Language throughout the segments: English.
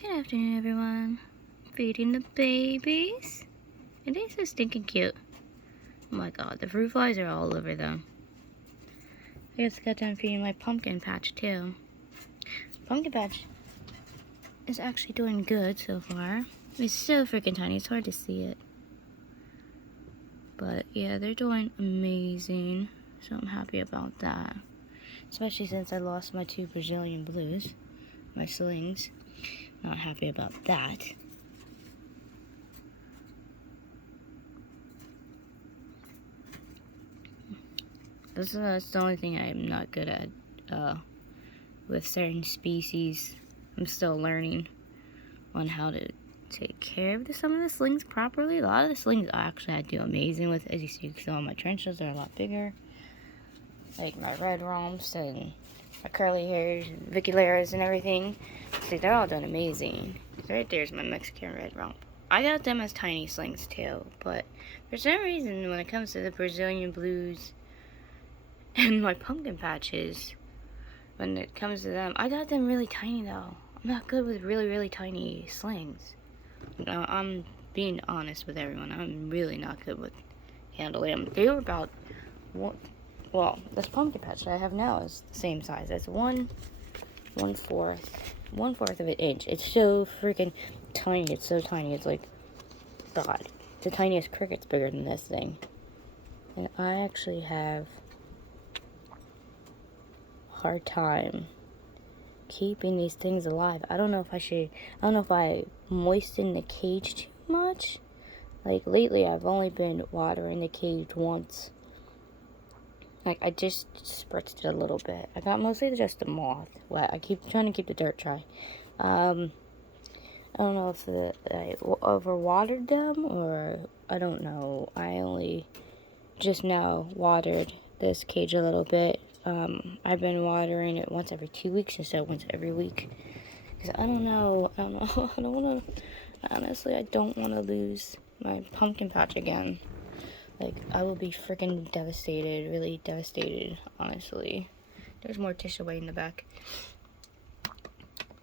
Good afternoon, everyone. Feeding the babies. And they're so stinking cute. Oh my god, the fruit flies are all over them. I just got done feeding my pumpkin patch too. Pumpkin patch is actually doing good so far. It's so freaking tiny, it's hard to see it. But yeah, they're doing amazing. So I'm happy about that. Especially since I lost my 2 Brazilian blues, my slings. Not happy about that. That's the only thing I'm not good at with certain species. I'm still learning on how to take care of some of the slings properly. A lot of the slings actually I do amazing with. As you see, some of my trenches are a lot bigger. Like my red romps and my curly hairs, Vicularas and everything. See, they're all doing amazing. Right there's my Mexican red romp. I got them as tiny slings too, but for some reason when it comes to the Brazilian blues and my pumpkin patches, when it comes to them, I got them really tiny though. I'm not good with really tiny slings. No, I'm being honest with everyone. I'm really not good with handling them. They were about well, this pumpkin patch that I have now is the same size. It's one fourth of an inch. It's so freaking tiny. It's so tiny. It's like, God, the tiniest cricket's bigger than this thing. And I actually have a hard time keeping these things alive. I don't know if I moisten the cage too much. Like lately I've only been watering the cage once. Like I just spritzed it a little bit. I got mostly just the moth wet. I keep trying to keep the dirt dry. I don't know if I overwatered them or I don't know. I only just now watered this cage a little bit. I've been watering it once every 2 weeks instead of once every week. Because I don't know. I don't want to, honestly, I don't want to lose my pumpkin patch again. Like, I will be freaking devastated, really devastated, honestly. There's more tissue away in the back.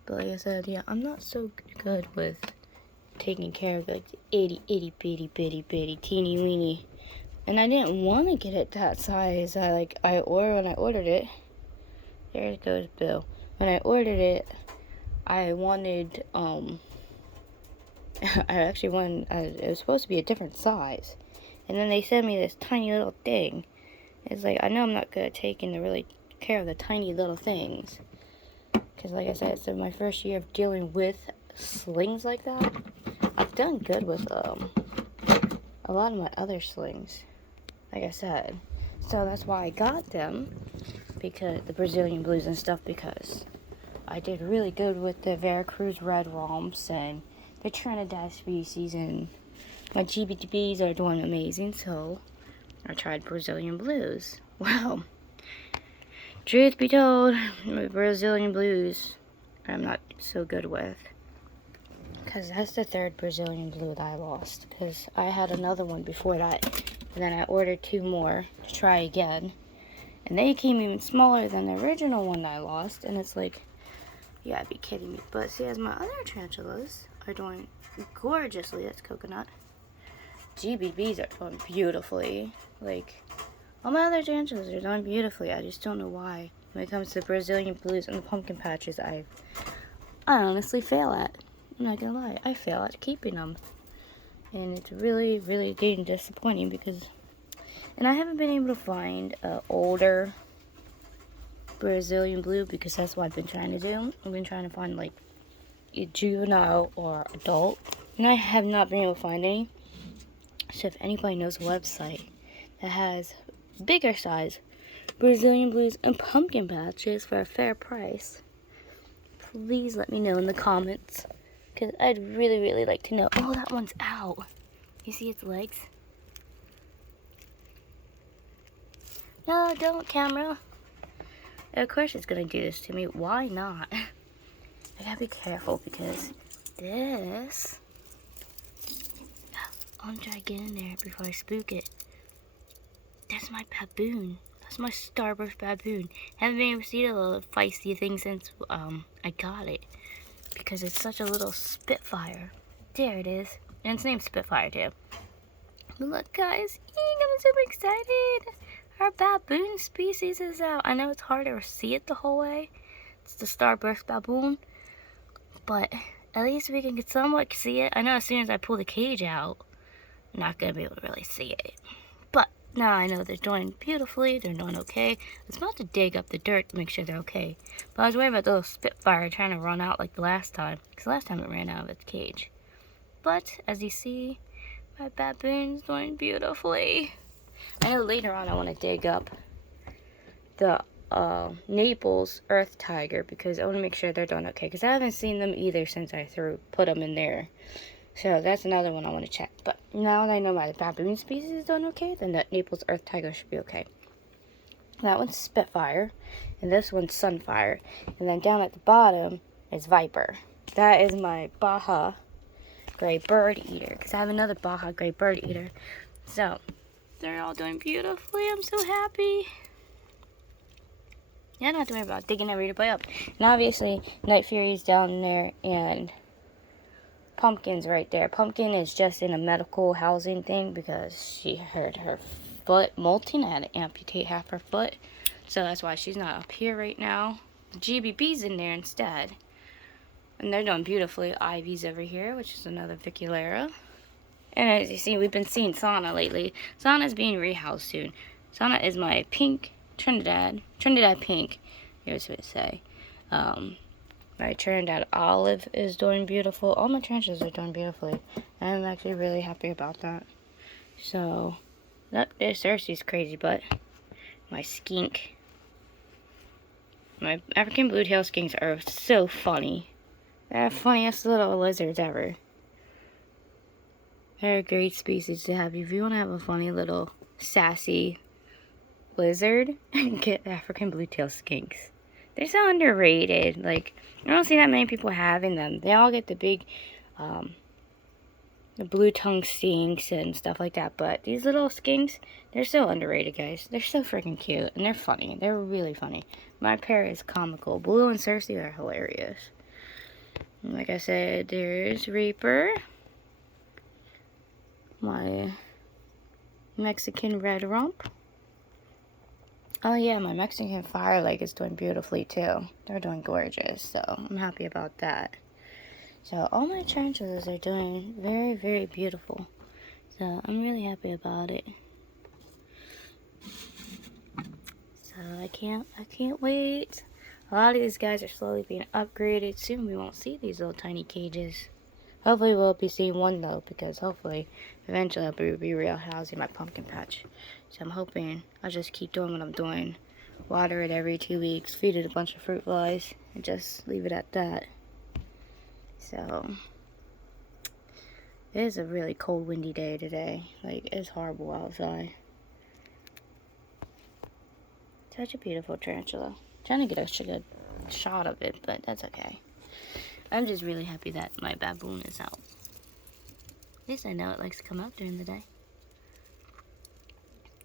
But like I said, yeah, I'm not so good with taking care of the itty bitty teeny weeny. And I didn't want to get it that size. When I ordered it, there goes Bill. When I ordered it, I wanted, it was supposed to be a different size. And then they sent me this tiny little thing. It's like, I know I'm not good at taking really care of the tiny little things. Because like I said, it's my first year of dealing with slings like that. I've done good with a lot of my other slings, like I said. So that's why I got them, because the Brazilian blues and stuff, because I did really good with the Veracruz red romps and the Trinidad species, and my GBTBs are doing amazing, so I tried Brazilian blues. Well, truth be told, my Brazilian blues I'm not so good with. Because that's the 3rd Brazilian blue that I lost. Because I had another one before that. And then I ordered 2 more to try again. And they came even smaller than the original one that I lost. And it's like, you gotta be kidding me. But see, as my other tarantulas are doing gorgeously, that's coconut. GBBs are doing beautifully. Like, all my other tarantulas are doing beautifully. I just don't know why. When it comes to the Brazilian blues and the pumpkin patches, I honestly fail at. I'm not gonna lie, I fail at keeping them. And it's really getting disappointing because... And I haven't been able to find an older Brazilian blue because that's what I've been trying to do. I've been trying to find like a juvenile or adult. And I have not been able to find any. So if anybody knows a website that has bigger size Brazilian blues and pumpkin patches for a fair price, please let me know in the comments. Because I'd really like to know. Oh, that one's out. You see its legs? No, don't, camera. Of course it's going to do this to me. Why not? I gotta be careful because this... I'll try to get in there before I spook it. That's my baboon. That's my Starburst baboon. Haven't been able to see the little feisty thing since I got it. because it's such a little Spitfire. There it is. And its name's Spitfire too. But look guys, I'm super excited. Our baboon species is out. I know it's hard to see it the whole way. It's the starburst baboon. But at least we can somewhat see it. I know as soon as I pull the cage out, I'm not going to be able to really see it. But now I know they're doing beautifully. They're doing okay. I was about to dig up the dirt to make sure they're okay. But I was worried about the little Spitfire trying to run out like the last time. Because last time it ran out of its cage. But as you see, my baboon's doing beautifully. I know later on I want to dig up the Naples Earth Tiger because I want to make sure they're doing okay. Because I haven't seen them either since I put them in there. So that's another one I want to check. But now that I know my baboon species is doing okay, then the Naples Earth Tiger should be okay. That one's Spitfire, and this one's Sunfire. And then down at the bottom is Viper. That is my Baja Gray Bird Eater, because I have another Baja Gray Bird Eater. So they're all doing beautifully. I'm so happy. Yeah, I don't have to worry about digging every way up. And obviously, Night Fury's down there, and Pumpkin's right there. Pumpkin is just in a medical housing thing because she hurt her foot molting. I had to amputate half her foot. So that's why she's not up here right now. The GBB's in there instead. And they're doing beautifully. Ivy's over here, which is another Viculera. And as you see, we've been seeing Sana lately. Sana's being rehoused soon. Sana is my pink Trinidad pink, here's what it say. My Trinidad olive is doing beautiful. All my tarantulas are doing beautifully. I'm actually really happy about that. So, this Cersei's crazy, but my skink, my African blue-tail skinks are so funny. They're the funniest little lizards ever. They're a great species to have. If you want to have a funny little sassy lizard, get African blue-tail skinks. They're so underrated. Like, I don't see that many people having them. They all get the big, the blue tongue skinks and stuff like that. But these little skinks, they're so underrated, guys. They're so freaking cute. And they're funny. They're really funny. My pair is comical. Blue and Cersei are hilarious. And like I said, there's Reaper. My Mexican red rump. Oh yeah, my Mexican fire leg is doing beautifully too. They're doing gorgeous, so I'm happy about that. So all my tarantulas are doing very, very beautiful. So I'm really happy about it. So I can't wait. A lot of these guys are slowly being upgraded. Soon we won't see these little tiny cages. Hopefully we'll be seeing one though, because hopefully eventually I'll be real housing my pumpkin patch. So I'm hoping I'll just keep doing what I'm doing. Water it every 2 weeks, feed it a bunch of fruit flies, and just leave it at that. So it is a really cold, windy day today. Like, it's horrible outside. Such a beautiful tarantula. I'm trying to get a good shot of it, but that's okay. I'm just really happy that my baboon is out. At least I know it likes to come out during the day.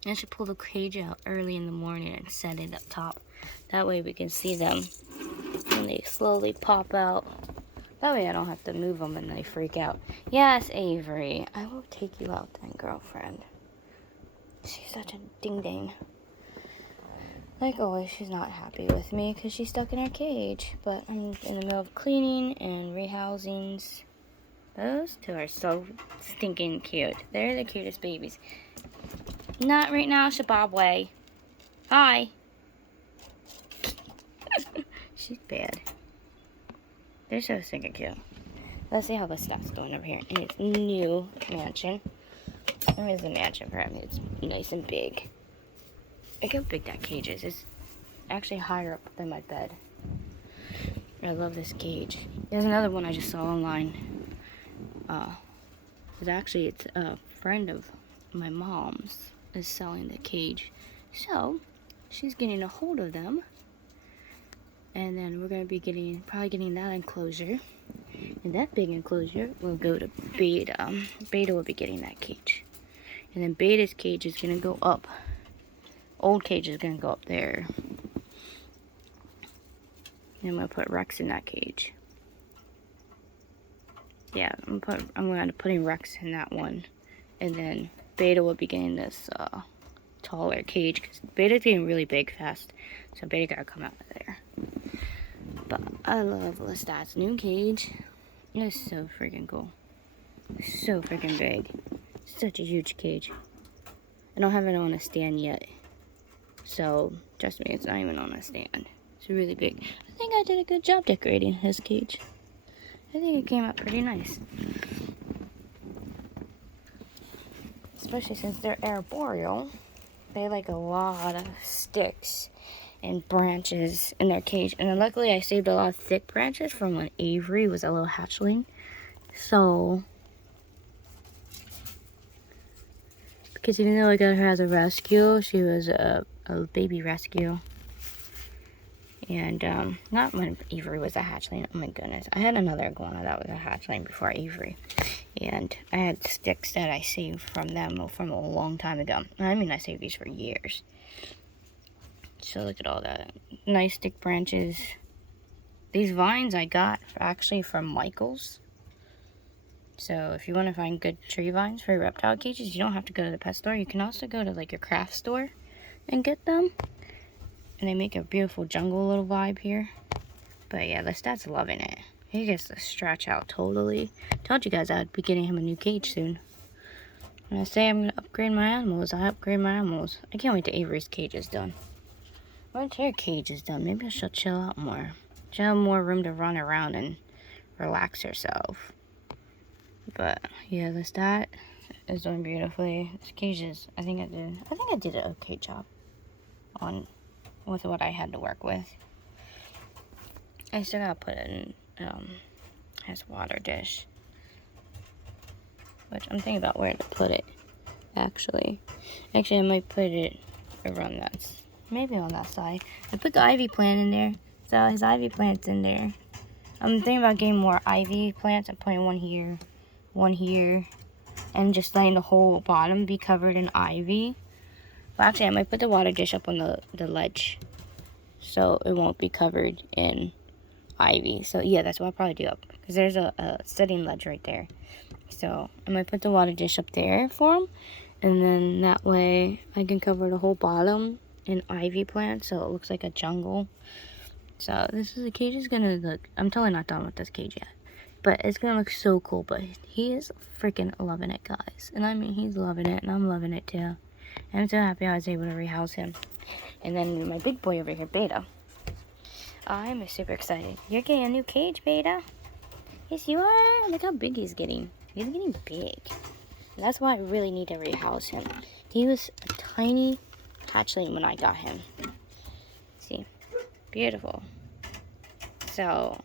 I should pull the cage out early in the morning and set it up top. That way we can see them when they slowly pop out. That way I don't have to move them and they freak out. Yes, Avery, I will take you out then, girlfriend. She's such a ding-ding. Like always, she's not happy with me because she's stuck in her cage. But I'm in the middle of cleaning and rehousings. Those two are so stinking cute. They're the cutest babies. Not right now, Shababwe. Hi. She's bad. They're so stinking cute. Let's see how the stuff's going over here in its new mansion. There is a mansion for him. It's nice and big. Look how big that cage is. It's actually higher up than my bed. I love this cage. There's another one I just saw online. It's a friend of my mom's is selling the cage. So, she's getting a hold of them. And then we're going to be probably getting that enclosure. And that big enclosure will go to Beta. Beta will be getting that cage. And then Beta's cage is going to go up. Old cage is going to go up there. And I'm going to put Rex in that cage. Yeah, I'm going to put in Rex in that one. And then Beta will be getting this taller cage, because Beta's getting really big fast. So Beta gotta come out of there. But I love Lestat's new cage. It is so freaking cool. So freaking big. Such a huge cage. I don't have it on a stand yet. So, trust me, it's not even on a stand. It's really big. I think I did a good job decorating his cage. I think it came out pretty nice. Especially since they're arboreal. They like a lot of sticks and branches in their cage. And then luckily I saved a lot of thick branches from when Avery was a little hatchling. So, because even though I got her as a rescue, she was a baby rescue. And not when Avery was a hatchling. Oh my goodness. I had another iguana that was a hatchling before Avery. And I had sticks that I saved from them from a long time ago. I mean, I saved these for years. So look at all that. Nice thick branches. These vines I got actually from Michael's. So if you want to find good tree vines for your reptile cages, you don't have to go to the pet store. You can also go to like your craft store and get them. And they make a beautiful jungle little vibe here. But yeah, Lestat's loving it. He gets to stretch out totally. Told you guys I'd be getting him a new cage soon. When I say I'm going to upgrade my animals, I upgrade my animals. I can't wait till Avery's cage is done. Once her cage is done, maybe she'll chill out more. She'll have more room to run around and relax herself. But yeah, Lestat is doing beautifully. This cage is, I think I did an okay job with what I had to work with. I still gotta put in his water dish, which I'm thinking about where to put it. Actually, I might put it around that, maybe on that side. I put the ivy plant in there, so his ivy plant's in there. I'm thinking about getting more ivy plants. I'm putting one here, and just letting the whole bottom be covered in ivy. Well, actually, I might put the water dish up on the ledge, so it won't be covered in ivy. So yeah, that's what I'll probably do up, because there's a sitting ledge right there. So I might put the water dish up there for him, and then that way I can cover the whole bottom in ivy plants, so it looks like a jungle. So the cage is gonna look, I'm totally not done with this cage yet, but it's gonna look so cool. But he is freaking loving it, guys. And I mean, he's loving it, and I'm loving it too. And I'm so happy I was able to rehouse him. And then my big boy over here, Beta. I'm super excited. You're getting a new cage, Beta. Yes, you are. Look how big he's getting. He's getting big. And that's why I really need to rehouse him. He was a tiny hatchling when I got him. See? Beautiful. So,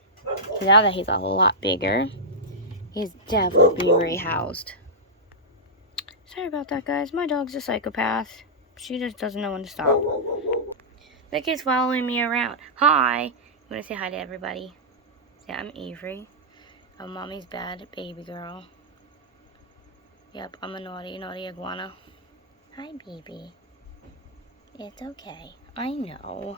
now that he's a lot bigger, he's definitely being rehoused. Sorry about that, guys. My dog's a psychopath. She just doesn't know when to stop. The kid's following me around. Hi. You want to say hi to everybody? Say, I'm Avery. I'm mommy's bad baby girl. Yep, I'm a naughty iguana. Hi, baby. It's okay. I know.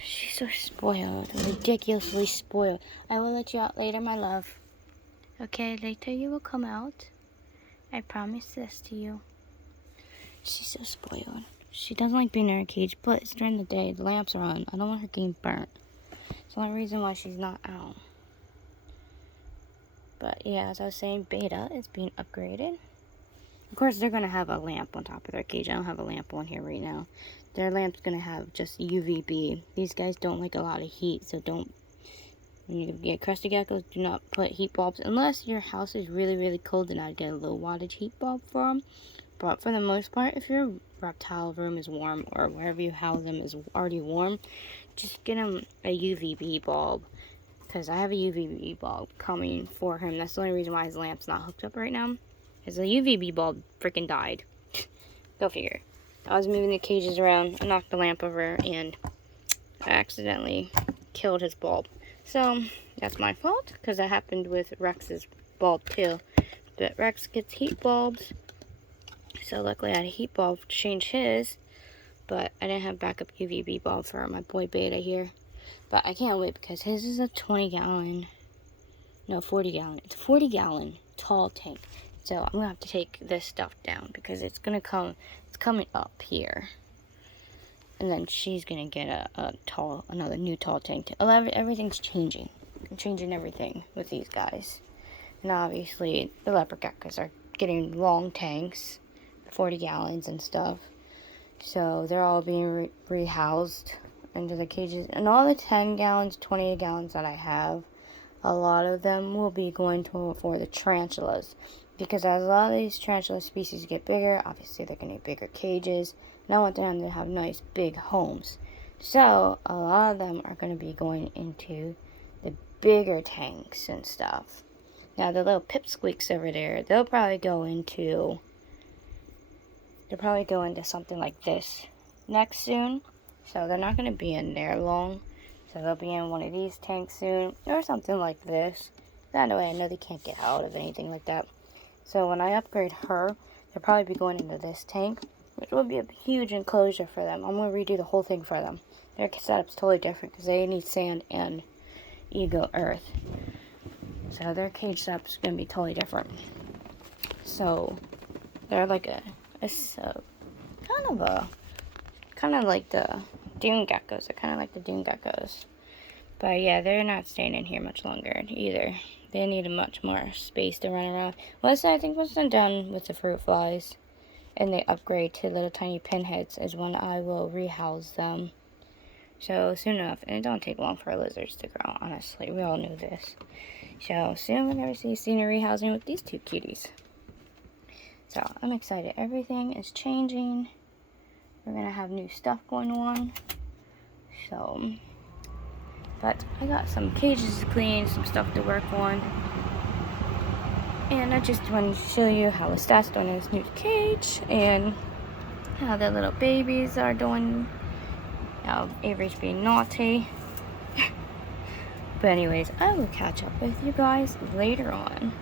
She's so spoiled. Ridiculously spoiled. I will let you out later, my love. Okay, later you will come out. I promise this to you. She's so spoiled. She doesn't like being in her cage, but it's during the day. The lamps are on. I don't want her getting burnt. It's the only reason why she's not out. But yeah, as I was saying, Beta is being upgraded. Of course, they're going to have a lamp on top of their cage. I don't have a lamp on here right now. Their lamp's going to have just UVB. These guys don't like a lot of heat, so don't, when you get crusty geckos, do not put heat bulbs. Unless your house is really, really cold, then I'd get a low wattage heat bulb for them. But for the most part, if your reptile room is warm, or wherever you house them is already warm, just get them a UVB bulb. Because I have a UVB bulb coming for him. That's the only reason why his lamp's not hooked up right now. Because the UVB bulb freaking died. Go figure. I was moving the cages around. I knocked the lamp over and I accidentally killed his bulb. So, that's my fault. Because that happened with Rex's bulb too. But Rex gets heat bulbs. So luckily I had a heat bulb to change his. But I didn't have backup UVB bulb for my boy Beta here. But I can't wait because his is a 20 gallon. No, 40 gallon. It's a 40-gallon tall tank. So I'm gonna have to take this stuff down because it's gonna come. It's coming up here, and then she's gonna get another new tall tank. Everything's changing. I'm changing everything with these guys, and obviously the leopard geckos are getting long tanks, 40 gallons and stuff. So they're all being rehoused into the cages, and all the 10 gallons, 20 gallons that I have, a lot of them will be going for the tarantulas. Because as a lot of these tarantula species get bigger, obviously they're going to need bigger cages. And I want them to have nice big homes. So a lot of them are going to be going into the bigger tanks and stuff. Now the little pipsqueaks over there, they'll probably go into something like this next soon. So they're not going to be in there long. So they'll be in one of these tanks soon, or something like this. That way I know they can't get out of anything like that. So when I upgrade her, they'll probably be going into this tank, which will be a huge enclosure for them. I'm going to redo the whole thing for them. Their setup's totally different because they need sand and Ego Earth. So their cage setup's going to be totally different. So they're like kind of like the dune geckos. They're kind of like the dune geckos. But yeah, they're not staying in here much longer either. They need much more space to run around. I think once I'm done with the fruit flies and they upgrade to little tiny pinheads is when I will rehouse them. So soon enough, and it don't take long for lizards to grow, honestly. We all knew this. So soon we're going to see scenery rehousing with these two cuties. So I'm excited. Everything is changing. We're going to have new stuff going on. So... But I got some cages to clean, some stuff to work on. And I just wanted to show you how Lestat's doing in his new cage and how the little babies are doing. How Avery's being naughty. But anyways, I will catch up with you guys later on.